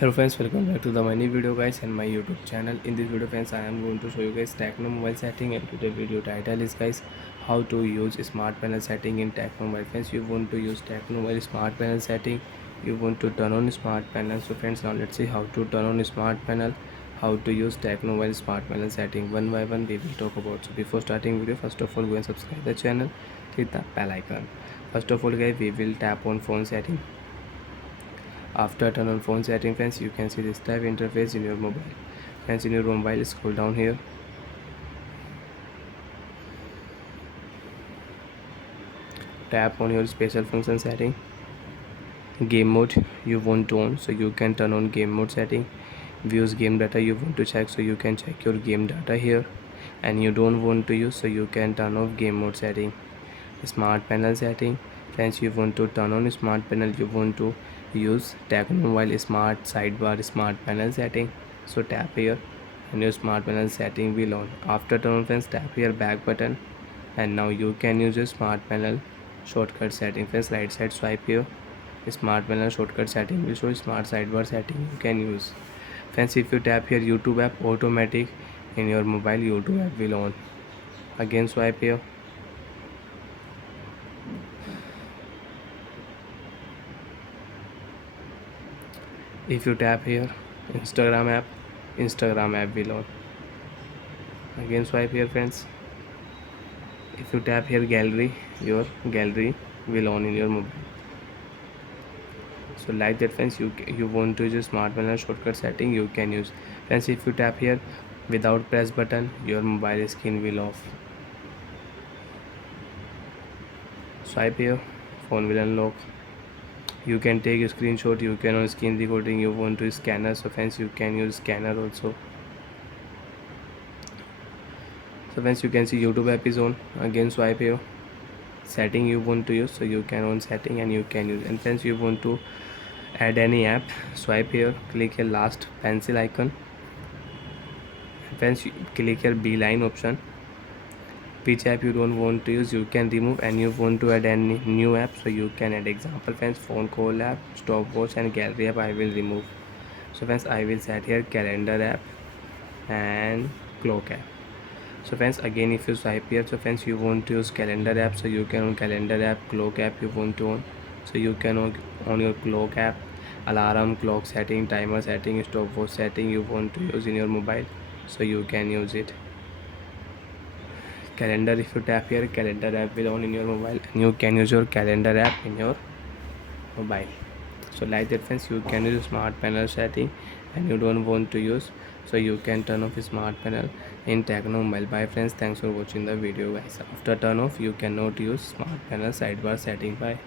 Hello friends, welcome back to the my new video guys and my YouTube channel. In this video friends, I am going to show you guys Tecno mobile setting, and today video title is guys how to use smart panel setting in Tecno mobile. Friends, you want to use Tecno mobile smart panel setting, you want to turn on smart panel. So friends, now let's see how to turn on smart panel, how to use Tecno mobile smart panel setting. One by one we will talk about. So before starting video, first of all go and subscribe the channel, hit the bell icon. First of all guys, we will tap on phone setting. After turn on phone setting friends, you can see this type interface in your mobile. Friends, in your mobile, scroll down here, tap on your special function setting. Game mode you want to on, so you can turn on game mode setting. Views game data you want to check, so you can check your game data here. And you don't want to use, so you can turn off game mode setting. Smart panel setting friends, you want to turn on smart panel, you want to use Tecno mobile smart sidebar smart panel setting. So tap here and your smart panel setting will on. After turn on friends, tap here back button, and now you can use your smart panel shortcut setting. Friends, right side swipe here, smart panel shortcut setting will show smart sidebar setting you can use. Friends, if you tap here YouTube app, automatic in your mobile YouTube app will on. Again swipe here, if you tap here Instagram app will on. Again swipe here friends, if you tap here gallery, your gallery will on in your mobile. So like that friends, you want to use smart panel shortcut setting you can use. Friends, if you tap here without press button, your mobile screen will off. Swipe here, phone will unlock. You can take a screenshot, you can on screen recording, you want to scanner, so friends you can use scanner also. So friends, you can see YouTube app is on. Again swipe here, setting you want to use, so you can on setting and you can use. And friends, you want to add any app, swipe here, click here last pencil icon. Friends, you click here beeline option. Which app you don't want to use you can remove, and you want to add any new app, so you can add. Example friends, phone call app, stopwatch and gallery app I will remove. So friends, I will set here calendar app and clock app. So friends, again if you swipe here, so friends, you want to use calendar app, so you can on calendar app. Clock app you want to on, so you can on your clock app. Alarm, clock setting, timer setting, stopwatch setting you want to use in your mobile, so you can use it. Calendar, if you tap here, calendar app will on in your mobile, and you can use your calendar app in your mobile. So like that friends, you can use smart panel setting and you don't want to use, so you can turn off smart panel in Tecno mobile. Bye friends, thanks for watching the video guys. After turn off, you cannot use smart panel sidebar setting. Bye.